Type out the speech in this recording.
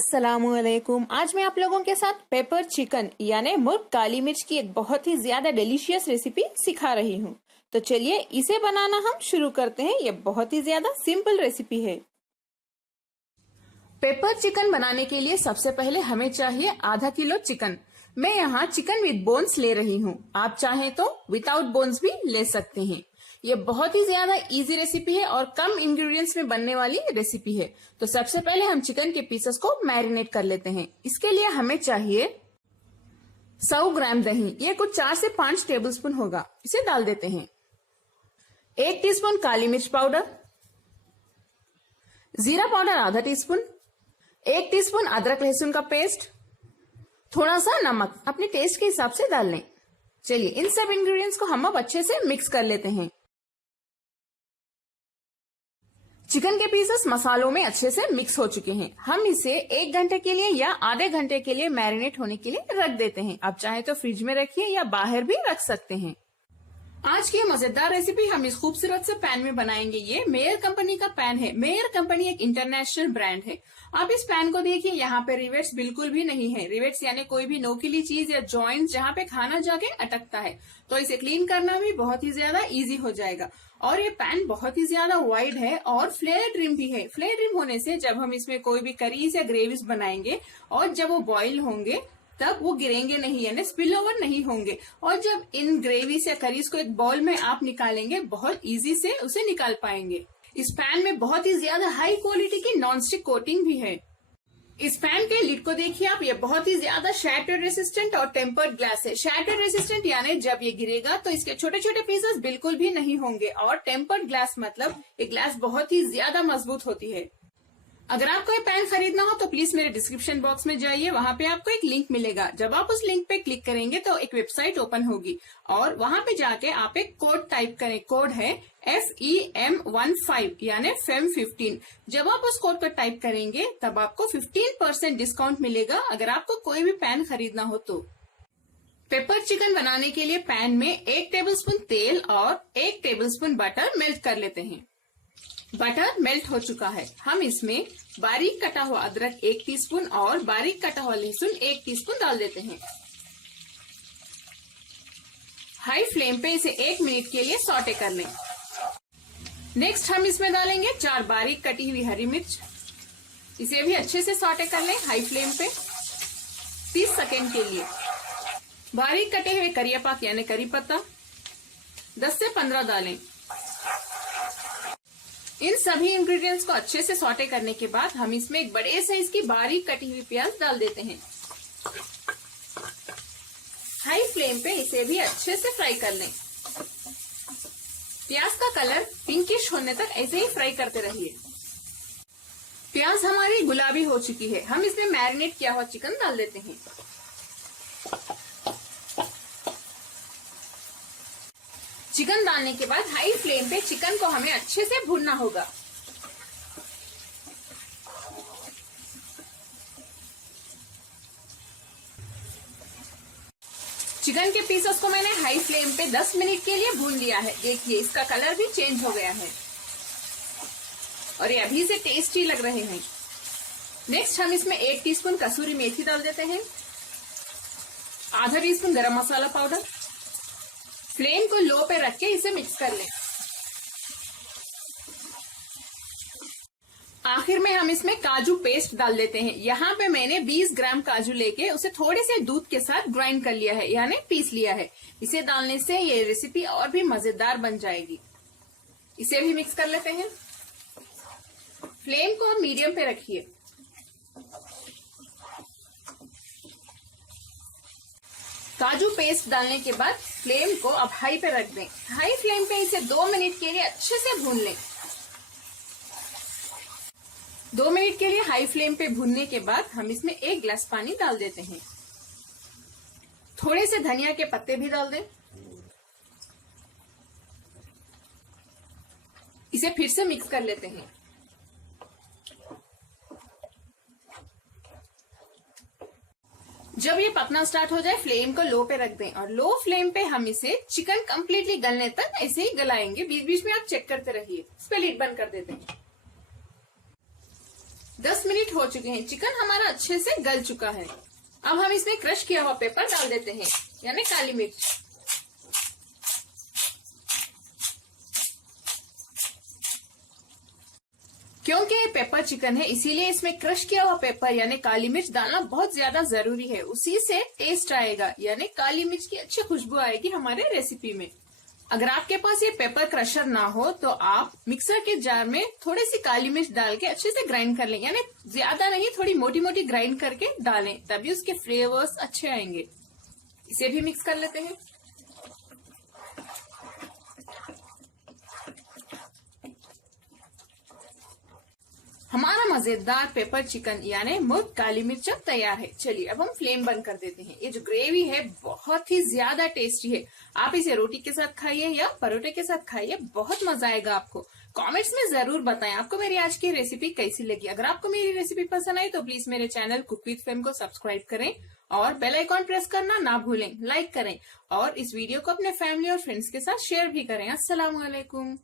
अस्सलामुअलैकुम। आज मैं आप लोगों के साथ पेपर चिकन यानी मुर्ग काली मिर्च की एक बहुत ही ज्यादा डिलीशियस रेसिपी सिखा रही हूँ। तो चलिए इसे बनाना हम शुरू करते हैं। ये बहुत ही ज्यादा सिंपल रेसिपी है। पेपर चिकन बनाने के लिए सबसे पहले हमें चाहिए आधा किलो चिकन। मैं यहाँ चिकन विद बोन्स ले रही हूँ। आप चाहें तो विदाउट बोन्स भी ले सकते हैं। ये बहुत ही ज्यादा इजी रेसिपी है और कम इंग्रेडिएंट्स में बनने वाली रेसिपी है। तो सबसे पहले हम चिकन के पीसेस को मैरिनेट कर लेते हैं। इसके लिए हमें चाहिए 100 ग्राम दही। ये कुछ 4 से 5 टेबलस्पून होगा। इसे डाल देते हैं। 1 टीस्पून काली मिर्च पाउडर, जीरा पाउडर आधा टीस्पून, 1 टीस्पून अदरक लहसुन का पेस्ट, थोड़ा सा नमक अपने टेस्ट के हिसाब से डाल लें। चलिए इन सब इंग्रेडिएंट्स को हम अब अच्छे से मिक्स कर लेते हैं। चिकन के पीसेस मसालों में अच्छे से मिक्स हो चुके हैं। हम इसे 1 घंटे के लिए या आधे घंटे के लिए मैरिनेट होने के लिए रख देते हैं। आप चाहे तो फ्रिज में रखिए या बाहर भी रख सकते हैं। आज की मजेदार रेसिपी हम इस खूबसूरत से पैन में बनाएंगे। ये मेयर कंपनी का पैन है। मेयर कंपनी एक इंटरनेशनल ब्रांड है। आप इस पैन को देखिए, यहाँ पे रिवेट्स बिल्कुल भी नहीं है। रिवेट्स यानी कोई भी नोकीली चीज या जॉइंट जहाँ पे खाना जाके अटकता है, तो इसे क्लीन करना भी बहुत ही ज्यादा इजी हो जाएगा। और ये पैन बहुत ही ज्यादा वाइड है और फ्लेयर ट्रिम भी है। फ्लेयर ट्रिम होने से जब हम इसमें कोई भी करीज या ग्रेवीज बनाएंगे और जब वो बॉईल होंगे तब वो गिरेंगे नहीं, यानी स्पिल ओवर नहीं होंगे। और जब इन ग्रेवीज या करीज को एक बाउल में आप निकालेंगे, बहुत इजी से उसे निकाल पाएंगे। इस पैन में बहुत ही ज्यादा हाई क्वालिटी की नॉनस्टिक कोटिंग भी है। इस पैन के लिड को देखिए आप, ये बहुत ही ज्यादा शैटर रेसिस्टेंट और टेम्पर्ड ग्लास है। शैटर रेसिस्टेंट यानी जब ये गिरेगा तो इसके छोटे छोटे पीसेस बिल्कुल भी नहीं होंगे, और टेम्पर्ड ग्लास मतलब ये ग्लास बहुत ही ज्यादा मजबूत होती है। अगर आपको ये पैन खरीदना हो तो प्लीज मेरे डिस्क्रिप्शन बॉक्स में जाइए, वहां पे आपको एक लिंक मिलेगा। जब आप उस लिंक पे क्लिक करेंगे तो एक वेबसाइट ओपन होगी और वहां पे जाके आप एक कोड टाइप करें। कोड है FEM15 यानी FEM15। जब आप उस कोड को टाइप करेंगे तब आपको 15% डिस्काउंट मिलेगा अगर आपको कोई भी पैन खरीदना हो तो। पेपर चिकन बनाने के लिए पैन में 1 टेबलस्पून तेल और 1 टेबलस्पून बटर मेल्ट कर लेते हैं। बटर मेल्ट हो चुका है। हम इसमें बारीक कटा हुआ अदरक 1 टीस्पून और बारीक कटा हुआ लहसुन 1 टीस्पून डाल देते हैं। हाई फ्लेम पे इसे 1 मिनट के लिए सौटे कर लें। नेक्स्ट हम इसमें डालेंगे 4 बारीक कटी हुई हरी मिर्च। इसे भी अच्छे से सौटे कर लें हाई फ्लेम पे 30 सेकेंड के लिए। बारीक कटे हुए करिया पाक यानी करी पत्ता 10 से 15 डालें। इन सभी इंग्रेडिएंट्स को अच्छे से सौटे करने के बाद हम इसमें एक बड़े साइज की बारीक कटी हुई प्याज डाल देते हैं। हाई फ्लेम पे इसे भी अच्छे से फ्राई कर लें। प्याज का कलर पिंकिश होने तक ऐसे ही फ्राई करते रहिए। प्याज हमारी गुलाबी हो चुकी है। हम इसमें मैरिनेट किया हुआ चिकन डाल देते हैं। चिकन डालने के बाद हाई फ्लेम पे चिकन को हमें अच्छे से भूनना होगा। चिकन के पीसेस को मैंने हाई फ्लेम पे 10 मिनट के लिए भून लिया है। देखिए इसका कलर भी चेंज हो गया है और ये अभी से टेस्टी लग रहे हैं। नेक्स्ट हम इसमें 1 टीस्पून कसूरी मेथी डाल देते हैं, आधा टीस्पून गरम मसाला पाउडर। फ्लेम को लो पे रख के इसे मिक्स कर लें। आखिर में हम इसमें काजू पेस्ट डाल देते हैं। यहाँ पे मैंने 20 ग्राम काजू लेके उसे थोड़े से दूध के साथ ग्राइंड कर लिया है यानी पीस लिया है। इसे डालने से ये रेसिपी और भी मजेदार बन जाएगी। इसे भी मिक्स कर लेते हैं। फ्लेम को मीडियम पे रखिए। काजू पेस्ट डालने के बाद फ्लेम को अब हाई पे रख दें। हाई फ्लेम पे इसे 2 मिनट के लिए अच्छे से भून लें। 2 मिनट के लिए हाई फ्लेम पे भूनने के बाद हम इसमें 1 गिलास पानी डाल देते हैं। थोड़े से धनिया के पत्ते भी डाल दें। इसे फिर से मिक्स कर लेते हैं। जब ये पकना स्टार्ट हो जाए फ्लेम को लो पे रख दें और लो फ्लेम पे हम इसे चिकन कंप्लीटली गलने तक ऐसे ही गलाएंगे। बीच बीच में आप चेक करते रहिए। इस पे लिड बंद कर देते हैं। 10 मिनट हो चुके हैं। चिकन हमारा अच्छे से गल चुका है। अब हम इसमें क्रश किया हुआ पेपर डाल देते हैं, यानी काली मिर्च। क्योंकि ये पेपर चिकन है, इसीलिए इसमें क्रश किया हुआ पेपर यानी काली मिर्च डालना बहुत ज्यादा जरूरी है। उसी से टेस्ट आएगा, यानी काली मिर्च की अच्छी खुशबू आएगी हमारे रेसिपी में। अगर आपके पास ये पेपर क्रशर ना हो तो आप मिक्सर के जार में थोड़ी सी काली मिर्च डाल के अच्छे से ग्राइंड कर लें, यानी ज्यादा नहीं, थोड़ी मोटी मोटी ग्राइंड करके डालें, तभी उसके फ्लेवर्स अच्छे आएंगे। इसे भी मिक्स कर लेते हैं। हमारा मजेदार पेपर चिकन यानी मुर्ग काली मिर्च तैयार है। चलिए अब हम फ्लेम बंद कर देते हैं। ये जो ग्रेवी है बहुत ही ज्यादा टेस्टी है। आप इसे रोटी के साथ खाइए या परोठे के साथ खाइए, बहुत मजा आएगा आपको। कमेंट्स में जरूर बताएं आपको मेरी आज की रेसिपी कैसी लगी। अगर आपको मेरी रेसिपी पसंद आई तो प्लीज मेरे चैनल कुक विद फेम को सब्सक्राइब करें और बेल आइकॉन प्रेस करना ना भूलें। लाइक करें और इस वीडियो को अपने फैमिली और फ्रेंड्स के साथ शेयर भी करें। अस्सलाम वालेकुम।